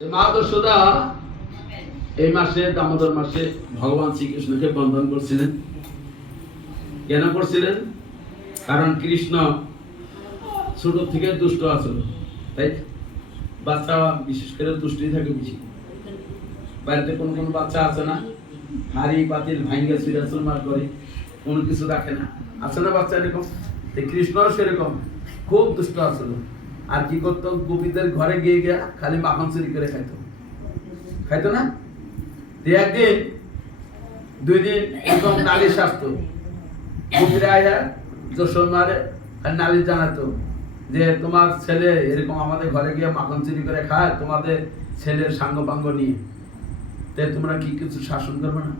মা যশোদা এই মাসে দামোদর মাসে ভগবান শ্রীকৃষ্ণকে বন্ধন করছিলেন। কেন করছিলেন? কারণ কৃষ্ণ ছোট থেকে দুষ্ট আছিল, তাই বাচ্চা বিশেষ করে দুষ্টি থাকে বেশি। বাড়িতে কোন কোন বাচ্চা আছে না, হাড়ি পাতিল ভাঙ্গে চুরাচুরমার করে, কোনো কিছু রাখে না, আছে না বাচ্চা এরকম? কৃষ্ণ সেরকম খুব দুষ্ট আছিল। আর কি করতো? গোপীদের ঘরে গিয়ে গিয়া খালি মাখন চুরি করে খাইতো না। একদিন দুই দিন এরকম নালিশ আসতো, গোপীরা আয়া যশোমারে আর নালিশ জানাতো যে তোমার ছেলে এরকম আমাদের ঘরে গিয়ে মাখন চুরি করে খায়, তোমাদের ছেলের সাঙ্গ পাঙ্গ নিয়ে, তাই তোমরা কি কিছু শাসন করবে না?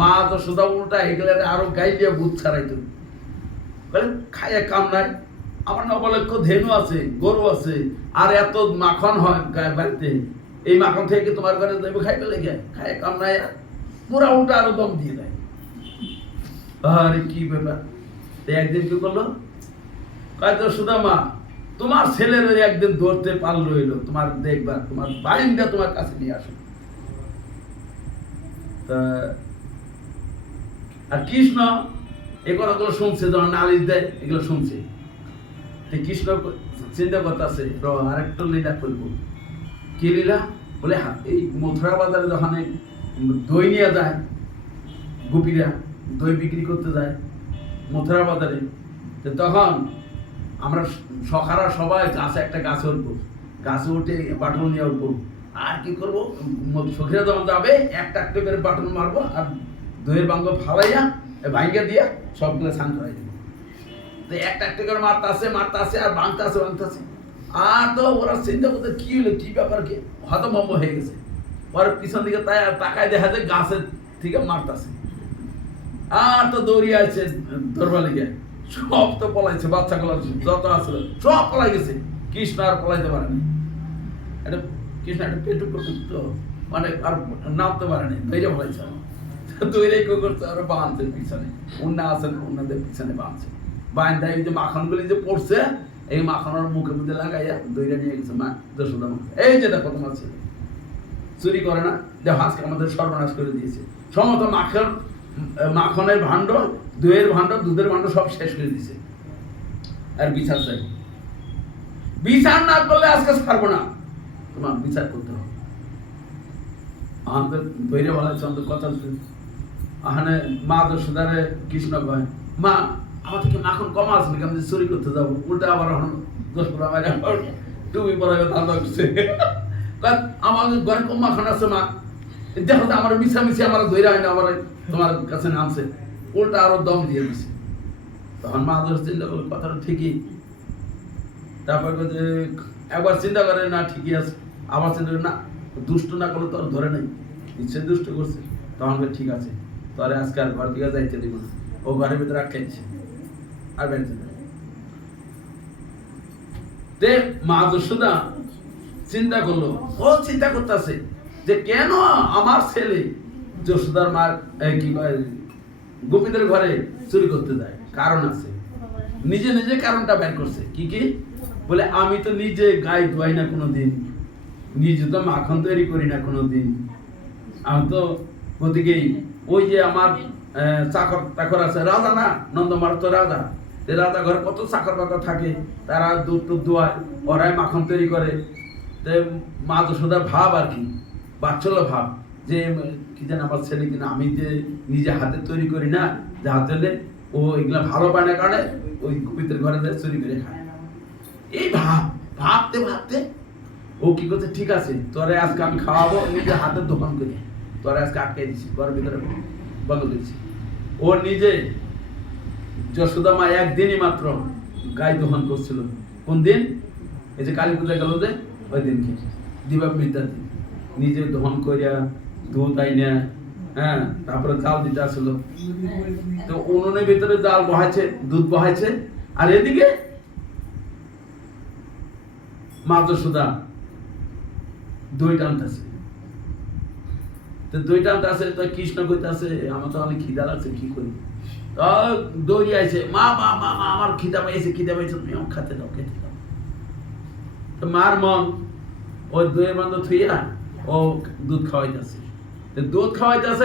মা যশোদা উল্টা এগুলো আরো গাই দিয়ে ভূত ছাড়াইতো, বলে খাইয়ে কাম নাই, আমার নবলক্ষ ধেনু আছে, গরু আছে, আর এত মাখন হয় গায়ে বাড়িতে, এই মাখন থেকে তোমার ঘরে দেবো খাইতে লেগে খায় কাম নাই। পুরা উল্টা আরো দম দিয়ে দেয়। আরে কি ব্যাপার! একদিন কি করলো, কয়তো সুদা মা তোমার ছেলের একদিন ধরতে পারলো, এলো তোমার দেখবা, তোমার বাইনটা তোমার কাছে নিয়ে আসো। আর কৃষ্ণ এই কথাগুলো শুনছে, যখন নালিশ দেয় এগুলো শুনছে, কৃষ্ণ চিন্তা করতেছে আরেকটা লীলা করবো। কি লীলা? বলে এই মথুরা বাজারে যখন দই নিয়ে যায়, গোপীরা দই বিক্রি করতে যায় মথুরা বাজারে, তখন আমরা সখারা সবাই গাছে একটা গাছে উঠবো, গাছে উঠে বাটন নিয়ে উঠবো, আর কি করবো, সখীরা যখন যাবে একটা একটা করে বাটন মারবো, আর দইয়ের বাঙ্গ ফালাইয়া ভাঙ্গা দিয়া সবগুলো স্নান করাই দেবো। তো একটা একটা করে মারতে আর বাঁধতে আসে। আর তো ওরা চিন্তা করতে কি হলো, কি ব্যাপার, কি হতভম্ব হয়ে গেছে। ওরা পিছন দিকে তাকায় দেখা যায় গাছের থেকে মারতেছে, আর তো দৌড়িয়ে আছে দরবার লেগে, সব তো পলাইছে, বাচ্চাগুলো যত আসলো সব পলাই গেছে, কৃষ্ণ আর পলাইতে পারেনি। এটা কৃষ্ণ একটা পেটু তো মানে আর নামতে পারেনি, দৈরে পলাইছে, দৈরে কেউ করছে, আর বাঁধছে পিছনে, উন্না আছে না, উন্নাদের পিছনে বাঁধছে, বাঁধা এই যে মাখনগুলি যে পড়ছে, এই মাখনের মুখে মধ্যে লাগাইয়া দইরা নিয়ে গেছে মা যশোদা। এই যে দেখো তোমার ছেলে চুরি করে না, দেখো আজকে আমাদের সর্বনাশ করে দিয়েছে, সমস্ত মাখনের ভাণ্ড, দইয়ের ভাণ্ড, দুধের ভাণ্ড সব শেষ করে দিয়েছে, আর বিচার চাই। বিচার না করলে আজকে ছাড়বো না, তোমার বিচার করতে হবে। আমাদের দইরে বলা হচ্ছে কথা, আহানে মা যশোদারে কৃষ্ণ কয়, মা আমার থেকে মাখন কম আছে নাকি, আমি চুরি করতে যাবো, উল্টা আবার তুমি পড়াবে ধান্দা করছে, আমার ঘরে কম মাখন আছে মা, দেখো তো আমার মিশামিশি আমার ধৈর্য হয় না, আমার তোমার কাছে নামছে, উল্টা আরো দম দিয়ে দিছে। তখন মা দোষ চিন্তা করলো কথাটা ঠিকই, তারপর একবার চিন্তা করে না ঠিকই আছে, আবার চিন্তা করে না, দুষ্ট না করলে তোর ধরে নেই, ইচ্ছে দুষ্ট করছে, তখন ঠিক আছে, তোরে আজকে আর ঘর দিকে যাইতে দিব না, ও ঘরের ভিতরে আটকাইছে, আর বেড়াতে দে। মা যশোদা চিন্তা করলো, ও চিন্তা করতেছে যে কেন আমার ছেলে যশোদার মার কি গোপীদের ঘরে চুরি করতে যায়, কারণ আছে, নিজে নিজে কারণটা বের করছে। কি কি বলে, আমি তো নিজে গায়ে ধোয়াই না কোনোদিন, নিজে তো মাখন তৈরি করি না কোনোদিন, আমি তো ওদিকেই ওই যে আমার চাকর টাকর আছে, রাজা না, নন্দমার তো রাজা, রাজা ঘরে কত চাকর বাকর থাকে, তারা দুধ টুধ দোয়ায়, ওরাই মাখন তৈরি করে। মা যশোদা ভাব আর কি, বাচ্চল ভাব যে কি জানি আমার ছেলে কিনা আমি যে নিজে হাতে তৈরি করি না, যে হাতে ও এগুলা ভালো পায় না, কারণে ওই গোপীদের ঘরে চুরি করে খায়। এই ভাবতে ভাবতে ও কি করছে, ঠিক আছে তোরে আজকে আমি খাওয়াবো, নিজে হাতে দোকান করি, তোরে আজকে আটকে দিচ্ছি, ঘরের ভিতরে বন্ধ দিচ্ছি। ও নিজে যশোদা মা একদিনই মাত্র গায়ে দোহন করছিল। কোন দিন? এই যে কালী পূজা গেল যে ওই দিনকে, দিবামিতার দিন, নিজে দহন করিয়া দুধ আইনা, হ্যাঁ, তারপরে জাল দিতে আসলো, তো উনুনের ভিতরে জাল বহাইছে, দুধ বহাইছে, আর এদিকে মা যশোদা দই টানতেছে। তো দই টানতেছে, তো কৃষ্ণ কইতাছে আমার তো অনেক খিদা লাগছে, কি করি? দৌড়ি আইছে, মা মা মা মা আমার খিদা পাইছে, তুমি খাতে দাও, খেতে দাও। মার মন ওই দইয়ের বান্ধ থুইয়া ও দুধ খাওয়াইতেছে। দুধ খাওয়াইতেছে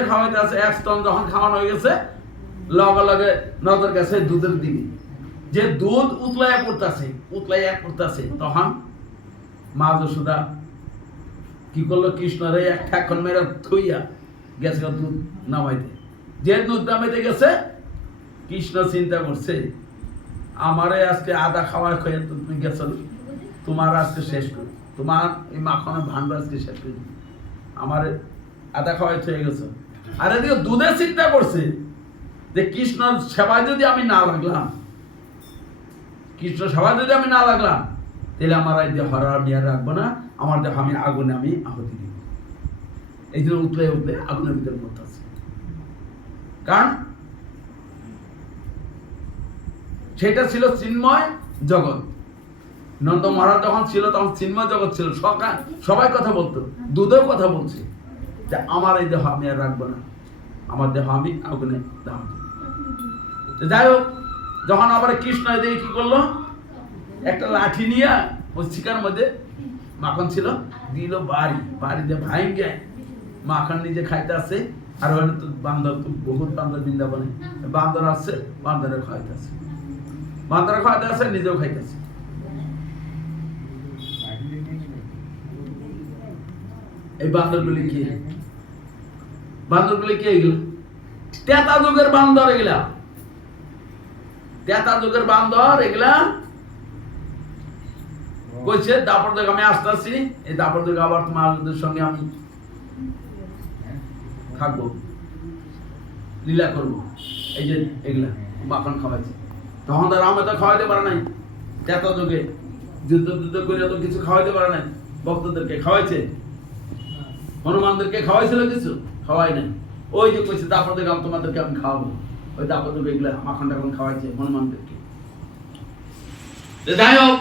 এক স্তন যখন খাওয়ানো হয়ে গেছে, লগে লগে নজর গেছে দুধের দিকে, যে দুধ উতলাইয়া পড়তেছে। তখন মা যশোদা কি করলো, কৃষ্ণরে এক ঠাক্কর মেরে থুইয়া গেছে দুধ নামাইতে। যে দুধ নামাইতে গেছে, কৃষ্ণ চিন্তা করছে আমারে আজকে আদা খাওয়া খেয়ে তুমি গেছ, তোমার আজকে শেষ করি, তোমার এই মাখনের ভান্ড আজকে শেষ করি, আমার আদা খাওয়াই হয়ে গেছে। আর এদিকে দুধের চিন্তা করছে যে কৃষ্ণর সেবায় যদি আমি না লাগলাম, তাহলে আমার এই দেহ আমি আর রাখবো না, আমার দেহ আমি আগুনে আমি আহুতি দিব। এই জন্য উতলে আগুনের ভিতরে পড়তে আছে। কারণ সেটা ছিল চিন্ময় জগৎ। নন্দ মহারাজ যখন ছিল তখন চিন্ময় জগৎ ছিল, সবাই কথা বলতো, দুধেও কথা বলছে যে আমার এই দেহ আমি আর রাখবো না, আমার দেহ আমি আগুনে দাহ দিব। যাই হোক, যখন আবার কৃষ্ণ এদিকে কি করলো, একটা লাঠি নিয়ে ওই শিকার মধ্যে মাখন ছিল দিল বাড়িতে ভাইঙ্গে মাখন নিজে খাইতে আসে। আর ওখানে তো বান্দর, তো বহুত বান্দর বৃন্দাবনে বান্দর আসছে, বান্দরে খাইতে আসে, নিজেও খাইতেছে। এই বান্দরগুলি কি এগুলো? তেতা যুগের বান্দর এগুলা কইছে দাপর দেখ আমি আসতেছি, এই দাপর দেখ আবার তোমাদের সঙ্গে আমি থাকবো, লীলা করবো। এই যে এগুলা মাখন খাওয়াইছে, তখন তারা আমি তো খাওয়াইতে পারে নাই, তেতা যুগে যুদ্ধ করে তো কিছু খাওয়াইতে পারে নাই। ভক্তদেরকে খাওয়াইছে, হনুমানদেরকে খাওয়াইছিল, কিছু খাওয়াই নাই। ওই যে কইছে দাপর দেখ তোমাদেরকে আমি খাওয়াবো, ওই দাপর দেখ এগুলা মাখন টাখন খাওয়াইছে হনুমানদেরকে। যাই হোক,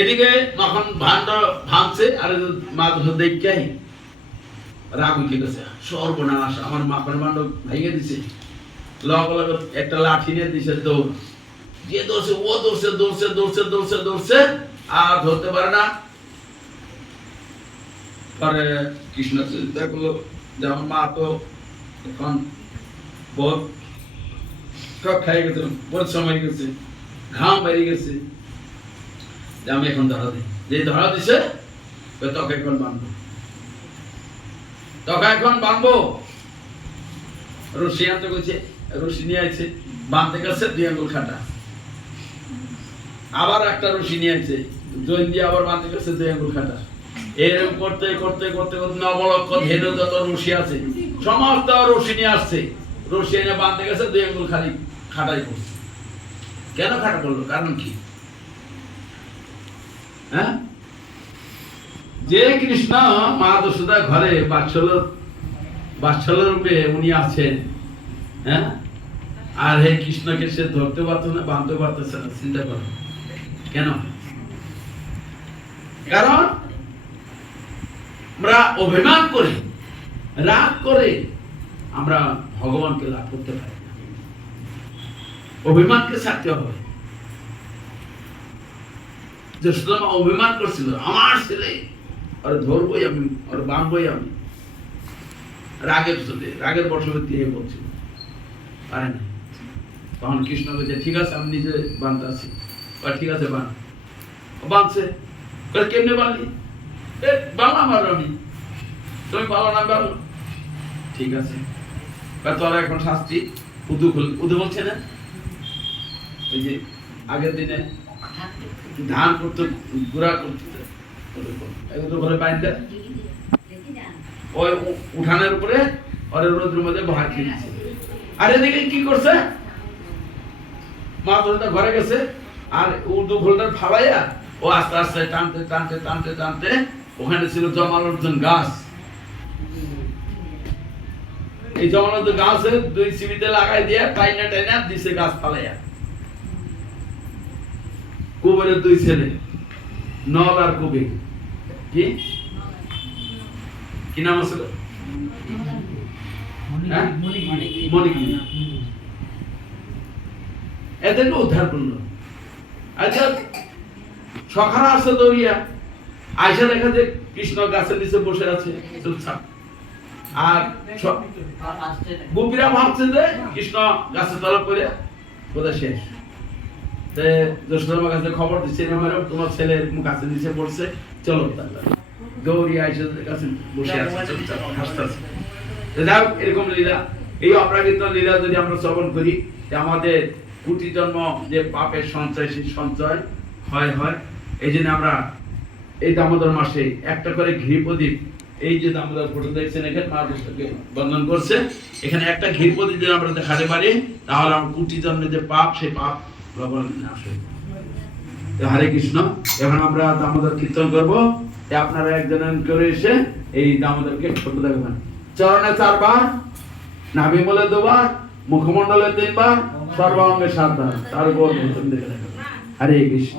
এদিকে মাখন ভাঙছে, আর মা দেখাই রাগ উঠে গেছে, সর্বনাশ, আমার মাখন ভাণ্ড ভেঙে দিছে। লগ একটা লাঠি নিয়ে দিছে, দৌড়, যে দৌড়ছে ও দৌড়ছে আর ধরতে পারে না। পরে কৃষ্ণ চিন্তা করলো যে আমার মা তো এখন বহুত খাই গেছে, পরিশ্রম হয়ে গেছে, ঘাম বেরিয়ে গেছে, যে আমি এখন ধরা দিই। যে ধরা দিছে তোকে এখন বাঁধবো, রশি আনতে গেছে, রশি নিয়ে আছে, বাঁধতে গেছে 2 আঙ্গুল খাটা। আবার একটা রশি নিয়ে আছে, জৈন দিয়ে আবার বাঁধতে গেছে 2 আঙ্গুল খাটা। এরকম করতে নবলক্ষ ধেনু যত রশি আছে সমস্ত রশি নিয়ে আসছে, রশি এনে বাঁধতে গেছে 2 আঙ্গুল খালি খাটাই করছে। কেন খাটা করলো, কারণ কি? হ্যাঁ, যে কৃষ্ণ মা যশোদা ঘরে বাৎসল্য রূপে উনি আছেন, হ্যাঁ, আর হে কৃষ্ণকে সে ধরতে পারতো না, বাঁধতে পারতেছে না। চিন্তা করো কেন? কারণ আমরা অভিমান করে, রাগ করে আমরা ভগবানকে লাভ করতে পারি না। অভিমানকে ছাড়তে হবে। যশোদা অভিমান করছিল, আমার ছেলে আর ধরবই আমি, আর বাঁধবই আমি, রাগের বশবর্তী হয়ে বলছিল, পারে না। তখন কৃষ্ণ বলছে ঠিক আছে আমি নিজে বাঁধতে আছি। ঠিক আছে বাঁধছে। কেমনে বাঁধলি? বাঁধলাম আর আমি, তুমি পালো না, বাঁধলো, ঠিক আছে। তোরা এখন শাস্তি উদু বলছে না, ওই যে আগের দিনে ধান করতে গুড়া করতে ঘরে বাইন্দা ওই উঠানের উপরে রোদ্রের মধ্যে ভাত খেয়েছে। আর এদিকে কি করছে, মা তোরা ঘরে গেছে, আর উর্দু ঘোলটা ফালাইয়া ও আস্তে আস্তে টানতে ওখানে ছিল জমালর্জন গাছ। এই জমালর্জন গাছে 2 চিবিতে লাগাই দিয়ে টাইনা দিছে গাছ ফালাইয়া। কুবেরের 2 ছেলে, নল আর কুবের, কি নাম আছে? মণিক। এদেরকে উদ্ধার করলো। আচ্ছা, সখারা আসছে দৌড়িয়া, আয়সা দেখা যে কৃষ্ণ গাছের নিচে বসে আছে চুপচাপ, আর গোপীরা ভাবছে যে কৃষ্ণ গাছের তলব করে বোধহয় শেষ। যশোদার কাছে খবর দিচ্ছে তোমার ছেলে গাছের নিচে পড়ছে, চলো গৌরী আয়সা কাছে বসে আছে চুপচাপ হাসতেছে। যাই হোক, এরকম লীলা, এই অপ্রাকৃত লীলা যদি আমরা শ্রবণ করি, আমাদের কোটি জন্ম যে পাপের সঞ্চয়, সেই সঞ্চয় হয়। এই জন্য আমরা এই দামোদর মাসে একটা করে ঘি প্রদীপ, এই যে দামোদর ফটো দেখছেন এখানে মা বন্ধন করছে, এখানে একটা ঘি প্রদীপ যদি আমরা দেখাতে পারি, তাহলে আমরা কোটি জন্মের যে পাপ, সেই পাপ নাশ হয়ে যাবে। হরে কৃষ্ণ। এখন আমরা দামোদর কীর্তন করবো। আপনারা একজন করে এসে এই দামোদরকে ছোট দেখবেন। চরণে 4 বার, নাভি মূলে 2 বার, মুখমণ্ডলে 3 বার, সর্বাঙ্গে 7 বার, তার উপর হরে কৃষ্ণ।